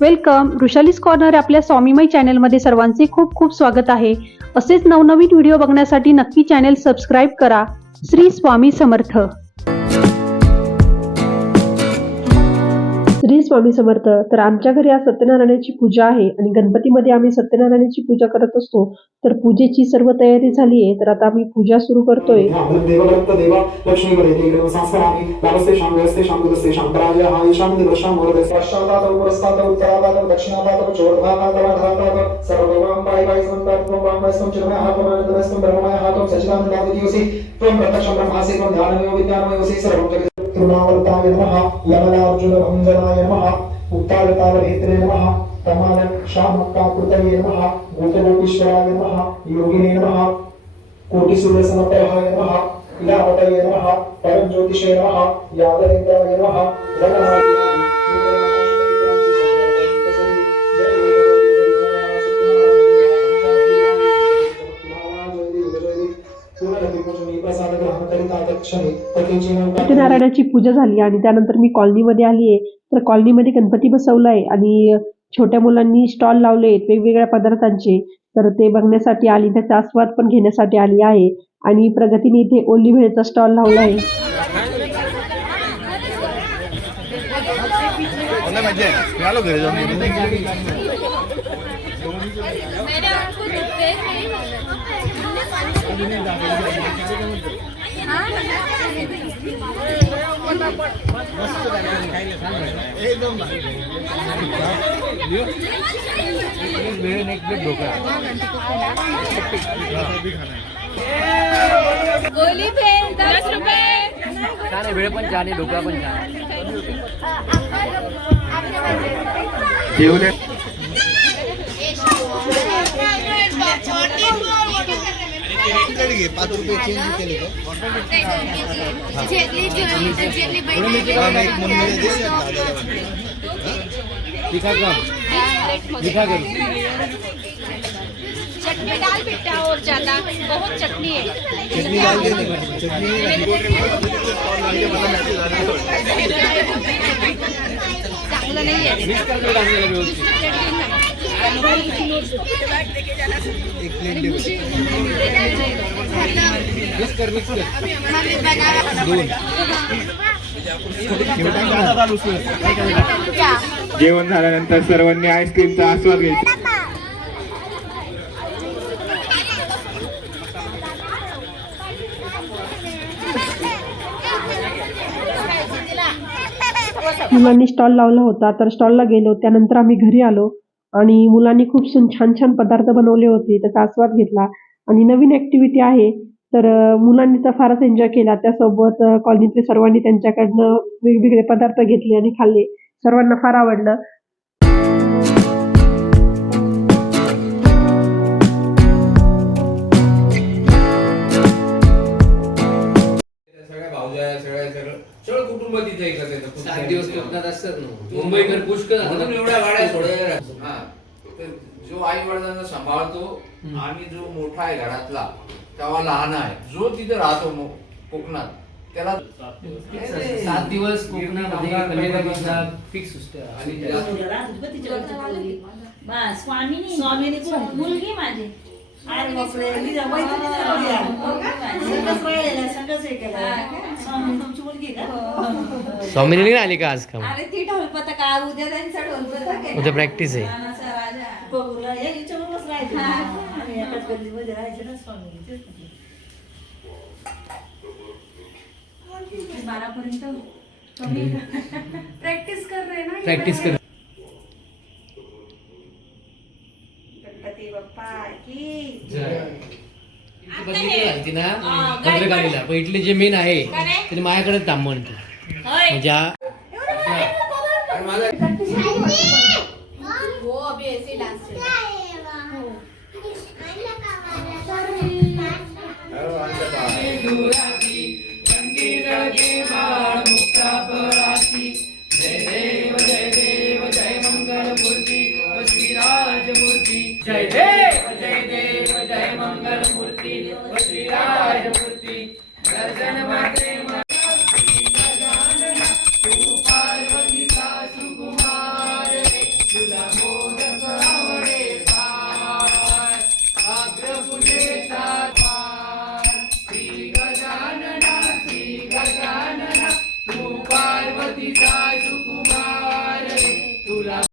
Welcome. ऋषालीस corner आपल्या स्वामीमय चॅनलमध्ये सर्वांचे खूप खूप स्वागत आहे. असेच नवनवीन व्हिडिओ बघण्यासाठी नक्की चॅनेल सबस्क्राईब करा. श्री स्वामी समर्थ. श्री स्वामी समर्थ तर आमच्या घरी आज सत्यनारायणाची पूजा आहे आणि गणपतीमध्ये आम्ही सत्यनारायणाची पूजा करत असतो. तर पूजेची सर्व तयारी झाली आहे तर आता आम्ही पूजा सुरू करतोय. जगत् तृणावर्ताय नमः यमलार्जुन भञ्जनाय नमः उत्तालतालभेत्रे नमः तमालं श्यामक्काकृतये नमः भूतगोपीश्वराय नमः योगिने नमः कोटिसूर्यसमप्रभाय नमः इलापतये नमः परमज्योतिषे नमः यादवेन्द्राय सत्यनारायणाची पूजा झाली आणि त्यानंतर मी कॉलनीमध्ये आली आहे तर कॉलनीमध्ये गणपती बसवला आहे आणि छोट्या मुलांनी स्टॉल लावले आहेत वेगवेगळ्या पदार्थांचे. तर ते बघण्यासाठी आली त्याचा आस्वाद पण घेण्यासाठी आली आहे. आणि प्रगतीने इथे ओली भेळचा स्टॉल लावला आहे. आलो घरी जाऊन मेरे आपको दुखते हैं गोली पे दस रुपए। छान आहे वेळ पण छान आहे ढोकळा पण छान आहे. जेवले पाच रुपये चेंज केले चटनी डाल बेटा और ज़्यादा बहुत चटनी है। चटणी डाल दे चटणी चांगलं नाही आहे जेवण झाल्यानंतर सर्वांनी आईस्क्रीमचा आस्वाद घ्यायचा. मुलांनी स्टॉल लावला होता तर स्टॉलला गेलो त्यानंतर आम्ही घरी आलो. आणि मुलांनी खूप सुन छान छान पदार्थ बनवले होते. त्याचा आस्वाद घेतला. आणि नवीन ऍक्टिव्हिटी आहे. तर मुलांनी तर फारच एन्जॉय केला. त्यासोबत अं, कॉलनीतले सर्वांनी त्यांच्याकडनं वेगवेगळे पदार्थ घेतले आणि खाल्ले. सर्वांना फार आवडलं. सात दिवस कोकणात असतात ना. मुंबईकर पुष्कळ म्हणून. एवढ्या गाड्या सोडायला हा. तर जो आई वडिलांना सांभाळतो आणि जो मोठा आहे घरातला तेव्हा लहान आहे जो तिथे राहतो मो- कोकणात त्याला सात दिवस कोकणामध्ये फिक्स स्वामिनी स्वामिनी मुलगी माझी. तुमची मुलगी का? स्वामिनी आली का आज का? अरे ती ढोलपता का उद्या त्यांचा ढोलपता केला. उद्या प्रॅक्टिस आहे. रानाचा राजा. बघूला या हिच्याबरोबरच राहायचं आम्ही एकाच गल्लीमध्ये राहायचं ना स्वामिनी तेच म्हटलं. बारापर्यंत प्रॅक्टिस कर रे ना प्रॅक्टिस कर. गणपती बाप्पा की? ना? भद्रकालीला. पण इथले जे मेन आहे ते माझ्याकडे थांब म्हणतो म्हणजे हा- चल रहा है. जय देव!